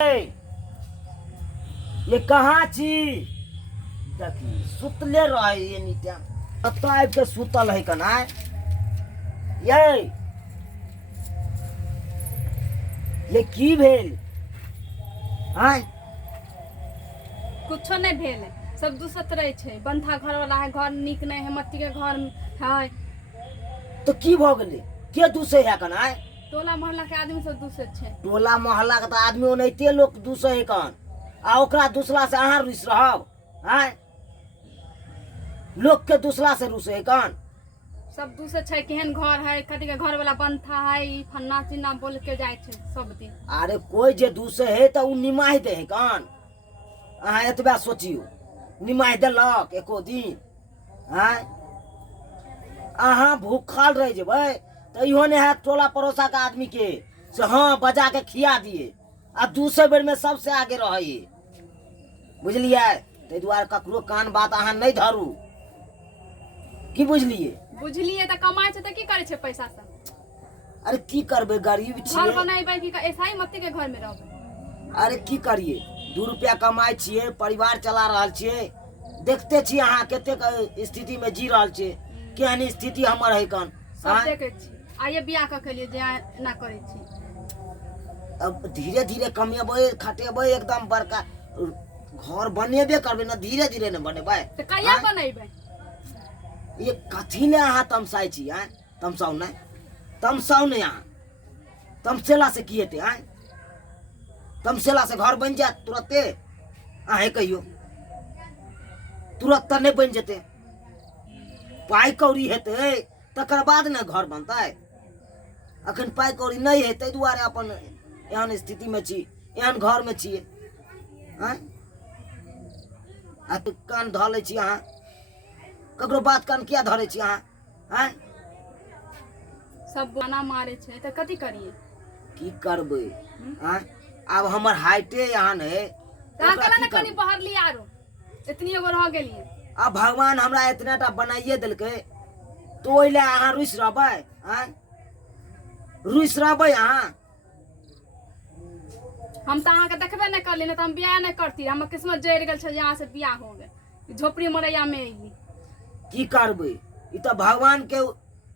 ये कहाँ छी देखी सुतले रहे ये नीचा आबि के सुतल है कना ये की भेल आय कुछो नहीं भेल है, सब दूसत रहे छे। बंधा घर वाला है, घर निक नहीं है, मट्टी के घर है। तो की भ गेले के दूसरे है कना टोला मोहल्ला के आदमी सब दूसत छे। टोला मोहल्ला के तो आदमी ओनैते लोग दूसरे है कन आ ओकरा दूसरा से अहाँ रुस रहब आय लोग के दूसरा से रुस है कन सब दूसरे छे। केहन घर है, कथी के घर वाला बंधा है, ई फन्ना चिन्ना बोल के जाए छे सब दिन। अरे कोई जे दूसरे है तो उ निमाह दे है कन अहाँ एतबा सोचियो निमाह देलक एको दिन आय अहाँ भूखल रह जेबै तो इहो ने है टोला पड़ोसा के आदमी के से हाँ बजा के खिया दिए आ दूसरे बेर में सबसे आगे रहे बुझलिए ताहि दुआरे ककरो कान बात अहाँ नहीं धरू की बुझलिए बुझलिए तो कमाई छे तो की करे छे पैसा से। अरे की करबे गरीब घर छिए बनाइबे कि ऐसा ही मट्टी के घर में रहबे। अरे की करिए 2 रुपया कमाई छिए परिवार चला रहल छिए देखते छी अहाँ कतेक स्थिति में जी रहल छिए केहन स्थिति हमर है कन सब देखे छी। आइए बियाह के लिए जे ना करे छी। अब धीरे धीरे कमेबै खटेबै एकदम बड़का घर बनेबे करबे ना धीरे धीरे न बनेबै तो कहिया बनेबे। ये कथी ले अहाँ तमसाई छी आय तमसाउ नहीं अहाँ तमसेला से की हेतै आय तमसेला से घर बन जात तुरंते अहाँ कहियो तुरंत त नहीं बन जेतै पाई कौड़ी हेतै तकर बाद न घर बनतै अखन पाई कौड़ी नहीं है ताहि दुआरे अपन एहन स्थिति में छी एहन घर में छिए आय आ तो कान धऽ लै छी अहाँ ककरो बात कान किया धरे छी अहाँ आय सब गाना मारे छे तो कथी करिए की करबै आय अब हमर हाइटे यहाँ है कला ने कनी बाहर लिया आरो इतनी एगो रह गेलिए। अब भगवान हमरा इतनाटा बनाइए देलकै तो ओइ ले अहाँ रुस रहबै आय रुस रहबै अहाँ हम तो अहाँ के देखबे नहीं करली, नहीं तो हम बियाह नहीं करती। हमर किस्मत जड़ गेल छे, यहाँ से बियाह हो गए झोपड़ी मरैया में अइली। की करबै ई तो भगवान के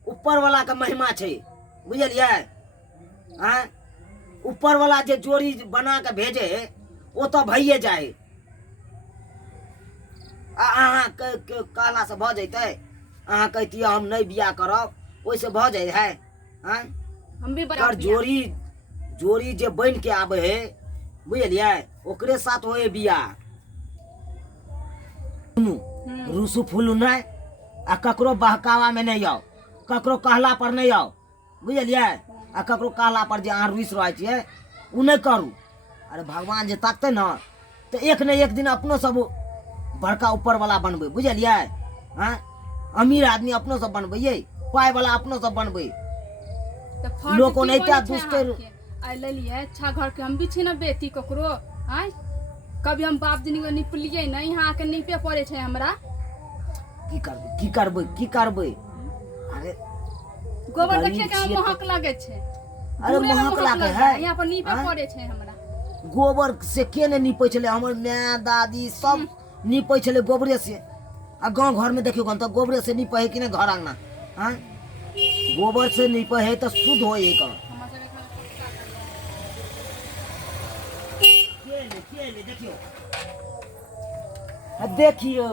ऊपर वाला के महिमा छे बुझलिए आय ऊपर वाला जे जोड़ी बना के भेजे वो तो भइए जाए अहाँ के कहला से भ जैते अहाँ कहतिए हम नहीं बियाह करब ओइसे भ जाए है आय हम भी कर जोड़ी जे बन के आवे है बुझलिए ओकरे साथ होए बियाह रूसु फूलू नहीं आ ककरो बहकावा में नहीं आओ ककरो कहला पर नहीं आओ बुझलिए आ ककरो कहला पर जे अहाँ रुस रहे छिए उ नहीं करू। अरे भगवान जे ताकते न तो एक न एक दिन अपनो सब बड़का ऊपर वाला बनबे बुझलिए हाँ अमीर आदमी अपनो सब बनबे ये पाई वाला अपनो सब बनबे लोग को नहीं क्या दुष्ट आई ले लिए अच्छा घर के हम भी छी ना बेटी ककरो आय कभी हम बाप जिनी निपलिए नहीं यहाँ के निपे पड़े छे हमरा की करबे अरे गोबर देखे के महक लगे छे। अरे महक लागे है यहाँ पर नीपे पड़े छे हमरा गोबर से के ने नीपे छले हमर माँ दादी सब नीपे छले गोबरे से आ गांव घर में देखियो तो गोबरे से नीपे है कि नहीं घर आंगना हाँ गोबर से नीपे है तो शुद्ध हो ये का देखियो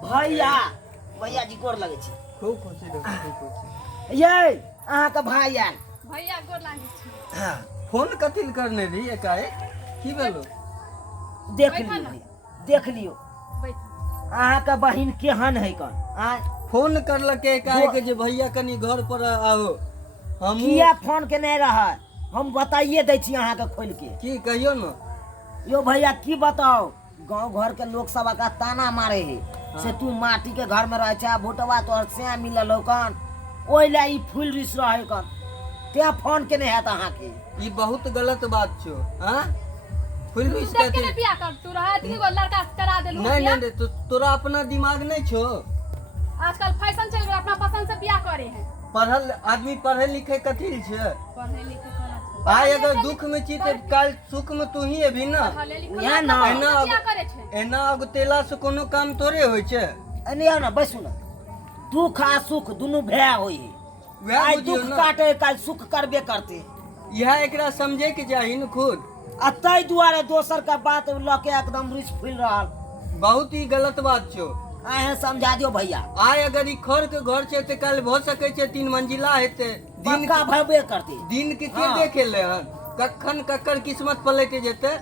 भैया जी गोर लगे छी खूब खुशी ये अहाँ के भाई आयल भैया गोर लागे छी। हाँ फोन कथी करने रही एकाएक की भेलो देख लियो बैठ अहाँ के बहिन केहन है कन आय फोन करलके एकाएक जे भैया कनी घर पर आओ हम किया फोन के नहीं रहा हम बताइए दै छी अहाँ के खोल के की कहियो न यो भैया की बताओ गांव घर के लोग सब का ताना मारे है से तू माटी के घर में रह छा भोटवा तोहर से मिलल हो कन ओइ ला ई फूल रिस रहे कन ते फोन के नहीं है अहाँ के ई बहुत गलत बात छो हां फुल रिस तू के बियाह कर तू रहा इतनी गो लड़का करा देलू नहीं तोरा अपना दिमाग नहीं छो आजकल फैशन चल गया अपना पसंद से बियाह करे हैं पढ़ल आदमी पढ़े लिखे कथी छे पढ़े लिखे आय अगर दुख में छी तो काल सुख में तू ही अभी ना यहाँ ना क्या करे छे एना अगतेला से कोनो काम तोरे होइ छै। एने आओ ना बैसू ना। दुख आ सुख दुनू भय होई है। वएह आज बुझियौ दुख ना। काटे काल सुख करबे करते। यह एकरा समझे के चाही न खुद। आ ताहि दुआरे दोसर का बात ल के एकदम रिस फुल रहा। बहुत ही गलत बात छो। अहे समझा दियो भैया। आय अगर ई खर के घर छै ते काल भ सकै छै 3 मंजिला हेते। दिन पक्का भयबे करते। दिन के हाँ। देखे ले हन कखन ककर किस्मत पलट जेते।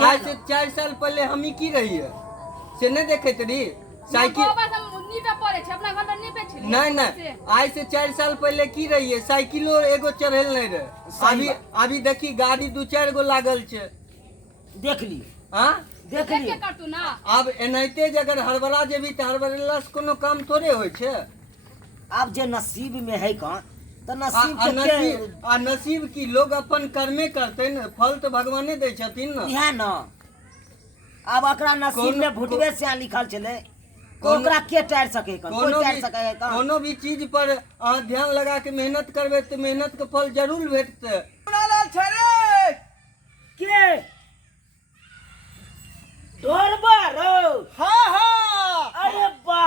आज से 4 साल पहले हम ही की रहिए से नहीं देखत रही साइकिल। नीपे पड़े छे अपना घर में नीपे छे। नहीं आज से 4 साल पहले की रहिए साइकिलो एगो चढ़ेल नहीं रहे। अभी देखी गाड़ी 2-4 गो लागल छे। देख ली हाँ देख देख ली। के कर तू ना। अब एनाहिते जे अगर हड़बड़ा जेबी तो हड़बड़ेला से कोनो काम थोड़े होइ छै। अब जे नसीब में है कौन तो आ नसीब आ के नसीब आ नसीब की लोग अपन कर्मे करते न फल तो भगवाने दे छथिन न। इहे न। अब अकरा नसीब कोनो- में भुटबे से लिखल छले तो ओकरा के टायर सके कौन कोई टायर सके है कौन। कोनो भी चीज पर अहाँ ध्यान लगा के मेहनत करबे तो मेहनत के फल जरूर भेटते। के ढोरबा रो। हाँ हाँ अरे बा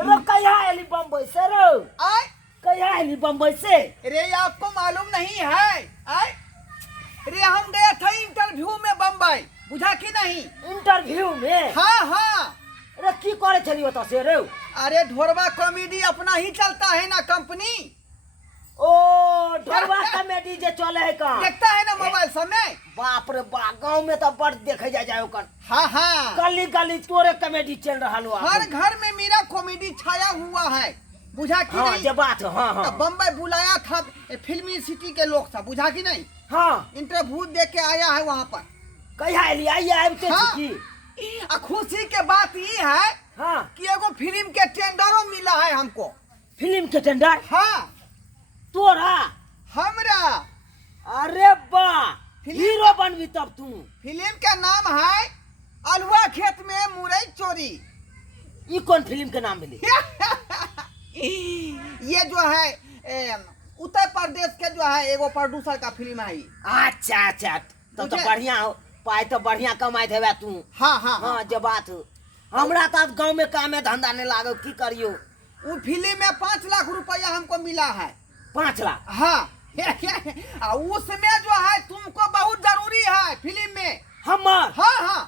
रो कहिया आली बम्बई से रो। आय कहिया आली बम्बई से। रे आपको मालूम नहीं है आय रे हम गए थे इंटरव्यू में बम्बई बुझा कि नहीं। इंटरव्यू में। हाँ हाँ अरे की करे चली होता से रो। अरे ढोरवा कॉमेडी अपना ही चलता है ना कंपनी। ओ ढोरबा कॉमेडी जे चले है का देखता है ना मोबाइल सब में। बाप रे बा गांव में तो बड़ देखे जाए ओकर। हाँ हाँ गली गली तोरे कॉमेडी चल रहा लो। हर घर में मेरा कॉमेडी छाया हुआ है बुझा कि हाँ नहीं। जे बात है, हाँ तो हाँ बम्बई बुलाया था फिल्मी सिटी के लोग था बुझा कि नहीं। हाँ। इंटरव्यू दे के आया है वहाँ पर। कहिया आली आइए आबते हाँ। छी की। आ खुशी के बात ये है हाँ कि एगो फिल्म के टेंडरों मिला है हमको। फिल्म के टेंडर हाँ तोरा। हमरा अरे बा फिल्म हीरो बनबी तब तू। फिल्म का नाम है अलुआ खेत में मुरई चोरी। ई कौन फिल्म के नाम मिली। ये जो है उत्तर प्रदेश के जो है एगो प्रोड्यूसर का फिल्म है। अच्छा अच्छा तो बुझे? बढ़िया हो पाई तो बढ़िया कमाई देवे तू। हाँ हाँ हाँ हाँ जे बात हो। हमरा तो गांव में कामे धंधा नहीं लागो की करियो। वो फिल्म में 5 लाख रुपया हमको मिला है। 5 लाख। हाँ आ उसमें जो है तुमको बहुत जरूरी है फिल्म में। हमर हाँ हाँ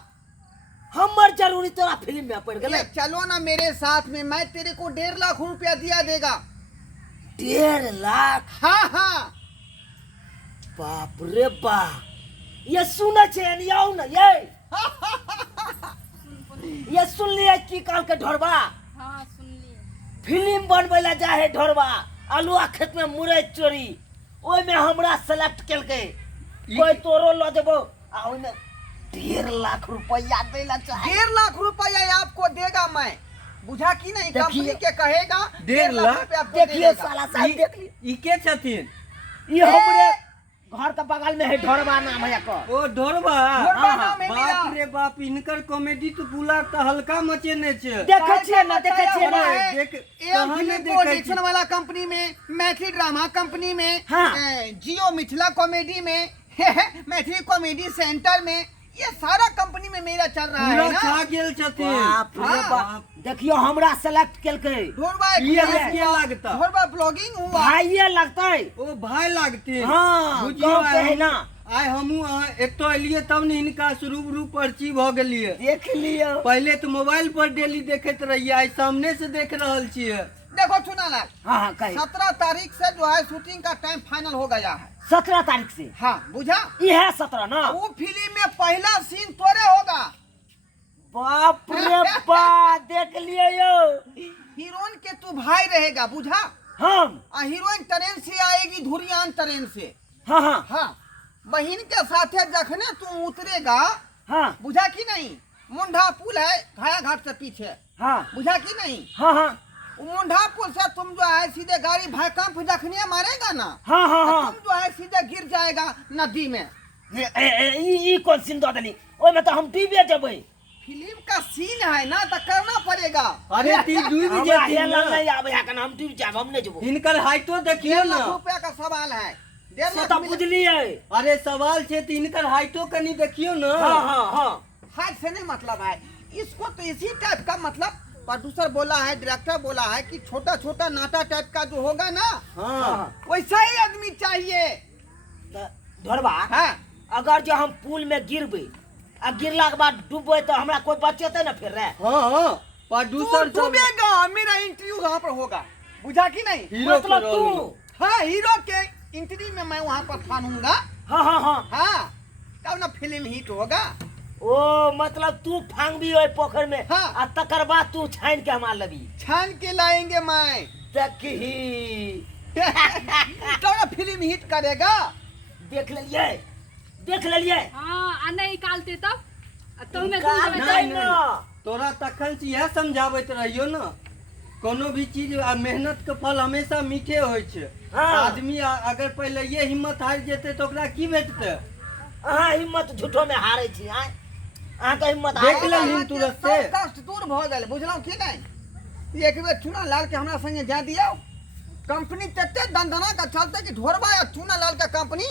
हमर जरूरी तोरा फिल्म में पड़ गेले। ये चलो ना मेरे साथ में मैं तेरे को 1.5 लाख रुपया दिया देगा। 1.5 लाख। हाँ हाँ बाप रे बा ये सुने छे नहीं आओ ना ये सुन लिया की काल के ढोरबा हाँ सुन लिए। फिल्म बनबे ला जा है ढोरबा आलूआ खेत में मुरई चोरी ओय में हमरा सेलेक्ट केलके कोई तोरो ल देबो आ ओय में 1.5 लाख रुपया देला चाहे। 1.5 लाख रुपया आपको देगा मैं बुझा कि नहीं। कंपनी देखिए। के कहेगा 1.5 लाख रुपया आपको देखिए देगा। साला साहब देख ली ई के छथिन। ये हमरे घर के बगल में है ढोरबा नाम है का। ओ ढोरबा। ढोरबा हाँ, नाम है मेरा। बाप रे बाप इनकर कॉमेडी तो पूरा तहलका मचेने छे। देखे छिए ना देखे छिए ना। है। देख एम कहाँ फिल्म ने देखै प्रोडक्शन छी। वाला कंपनी में मैथिली ड्रामा कंपनी में हाँ। जियो मिथिला कॉमेडी में मैथिली कॉमेडी सेंटर में ये सारा कंपनी में मेरा चल रहा पूरा है ना। छा गेल छथिन। बाप रे हाँ। बाप देखियो हमरा सेलेक्ट केलके। ढोरबा ये के लागता। ढोरबा ब्लॉगिंग हुआ। भाइये लगतै। ओ भाई लागते। हाँ, बुझियो गाँव के आइ है ना। आइ हमहू एतो एलिए तब ने इनका रूबरू पर्ची भ गेलिए। देख लियो। पहले तो मोबाइल पर डेली देखत रहिए आज सामने से देख रहल छिए। देखो चुना लाल हाँ हाँ कही 17 तारीख से जो है शूटिंग का टाइम फाइनल हो गया है। 17 तारीख से। हाँ बुझा। यह 17 ना। वो फिल्म में पहला सीन तोरे होगा। बाप रे बा देख लियो यो। हीरोइन के तू भाई रहेगा बुझा। हम आ हीरोइन ट्रेन से आएगी धुरियान ट्रेन से। हाँ हाँ हाँ बहन के साथे जखने तू उतरेगा हाँ बुझा कि नहीं। मुंडा पुल है घाया घाट से पीछे हाँ बुझा कि नहीं। हाँ हाँ वो मुंडा पुल से तुम जो है सीधे गाड़ी भैकंप जखने मारेगा ना। हाँ हाँ हाँ। तुम जो है सीधे गिर जाएगा नदी में। ई कौन सीन दो देनी ओय में तो हम डूबे जेबै। फिल्म का सीन है ना तो करना पड़ेगा। अरे ती डूब हमरा जेती हेलल ना। नहीं आवे है हम डूब जाब हम नहीं जेबो। इनकर हाइटो देखियो 1.5 ना। लाख रुपया का सवाल है। डेढ़ से लाख तो मिले। बुझलिए। अरे सवाल छे तो इनकर हाइटो कनी देखियो ना। हाँ हाँ हाँ हाथ से नहीं मतलब है, इसको तो इसी टाइप का मतलब प्रोड्यूसर बोला है, डायरेक्टर बोला है कि छोटा छोटा नाटा टाइप का जो होगा ना, हाँ। वैसा ही आदमी चाहिए। तो ढोरबा, हाँ अगर जो हम पुल में गिरबे आ गिरला के बाद डूबे तो हमरा कोई बचेते ना फिर रे। हाँ तू प्रोड्यूसर सब डूबेगा, मेरा इंटरव्यू वहाँ पर होगा, बुझा कि नहीं? हीरो के मतलब रोल में। तू। हाँ, हीरो के इंटरव्यू में मैं वहाँ पर फानूंगा। हाँ हाँ हाँ। हाँ, तब ना फिल्म हिट होगा। ओ मतलब तू फांग भी ओए पोखर में। हाँ। आ तकर बाद तू छान के हमार लबी। छान के लाएंगे मैं। देखी तब ना फिल्म हिट करेगा। देख लेलिए, देख लेलिए। हाँ आ नहीं निकालते तब तो में निकाल घूम नहीं जाए ना। तोरा तखन से यह समझाबैत रहियो ना, कोनो भी चीज आ मेहनत के फल हमेशा मीठे होइ छै। हाँ। आदमी अगर पहले ये हिम्मत हारि जेतै तो ओकरा की भेटतै? अहाँ हिम्मत झूठो में हारे छी। अहाँके हिम्मत देख हारे ले। छी। तुरंत से। सब कष्ट दूर भ गेल, बुझलहुँ कि नहीं? एक बेर चूना लाल के हमरा संगे जा दियो, कंपनी तते दंदना का चलते कि ढोरबा या चूना लाल का कंपनी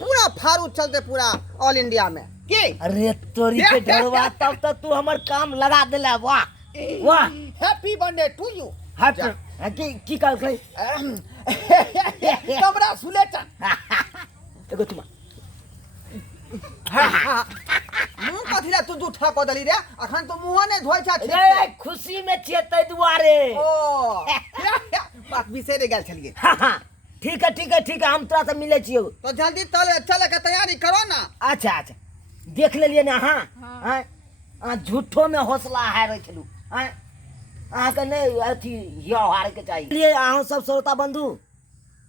पूरा फारू चलते पूरा ऑल इंडिया में। की अरे तोरी के ढोरवा, तब तो तू हमर काम लगा देला। वाह वाह। Happy birthday to you. हट की कहल छै? कमरा सुलेटा। एगो तुम मुंह कथी रे तू जूठा क देली रे? अखन तो मुंह ने धोइ छा रे खुशी में छियै तै दुआरे। ओ बात बिसरे गेल छलिए। हाँ हाँ ठीक है ठीक है ठीक है, हम तोरा से मिले छियौ। तो जल्दी चले के तैयारी करो ना। अच्छा अच्छा देख लेलिए ना। हाँ हाँ। हाँ अहाँ झूठो में हौसला हारै छलू। हाँ अहाँके नहीं अथी हिया हारे के चाहिए। लिए अहाँ सब श्रोता बंधु,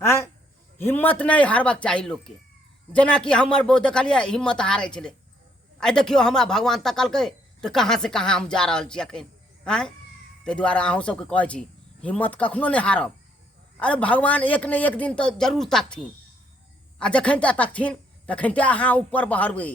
हाँ हिम्मत नहीं हारबाक चाही लोग के। जेना कि हमर बहु देखलिए हिम्मत हारै छलै। आइ देखियो हमरा भगवान तकलकै तो कहाँ से कहाँ हम जा रहल छी अखन। हाँ ताहि दुआरे अहूँ सबके कहै छी हिम्मत कखनो नहीं हारब। अरे भगवान एक न एक दिन तो जरूर तकथिन, आ जखन तक तकथिन तखन अहाँ ऊपर बहरबै।